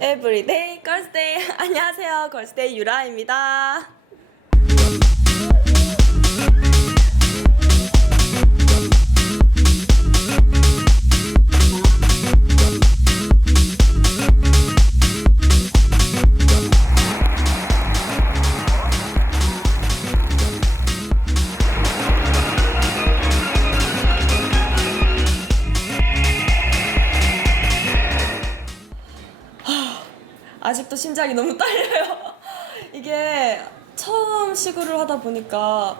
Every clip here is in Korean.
에브리데이 걸스데이 안녕하세요. 걸스데이 유라입니다 아직도 심장이 너무 떨려요. 이게 처음 시구를 하다 보니까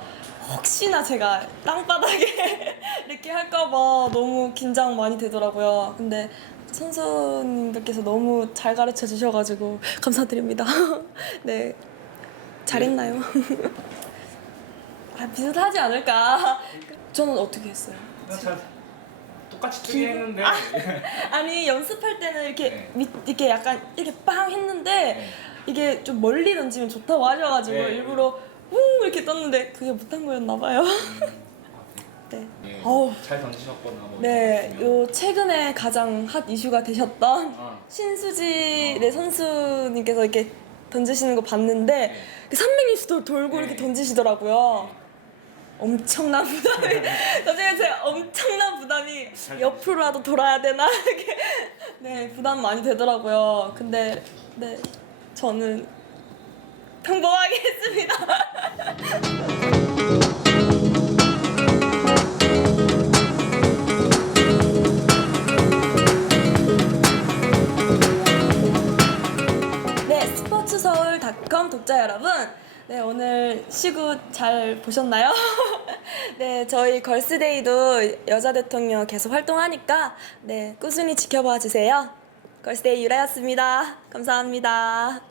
혹시나 제가 땅바닥에 이렇게 할까봐 너무 긴장 많이 되더라고요. 근데 선수님들께서 너무 잘 가르쳐 주셔가지고 감사드립니다. 네. 잘했나요? 아, 비슷하지 않을까? 저는 어떻게 했어요? 잘 똑같이 뜨게 했는데 아니 연습할 때는 이렇게 네. 밑 이렇게 약간 이렇게 빵 했는데 네. 이게 좀 멀리 던지면 좋다고 하셔가지고 네. 일부러 우 이렇게 떴는데 그게 못한 거였나 봐요. 네. 네, 어우. 잘 던지셨거나 뭐 네, 있으면. 요 최근에 가장 핫 이슈가 되셨던 아, 신수지 어. 네 선수님께서 이렇게 던지시는 거 봤는데 네. 360도 돌고 이렇게 네. 던지시더라고요. 엄청난 부담이 나중에 제가 엄청난 옆으로라도 돌아야 되나 이렇게 네 부담 많이 되더라고요. 근데 네 저는 평범하게 했습니다. 네, 스포츠서울닷컴 독자 여러분. 네, 오늘 시구 잘 보셨나요? 네, 저희 걸스데이도 여자 대통령 계속 활동하니까 네, 꾸준히 지켜봐 주세요. 걸스데이 유라였습니다. 감사합니다.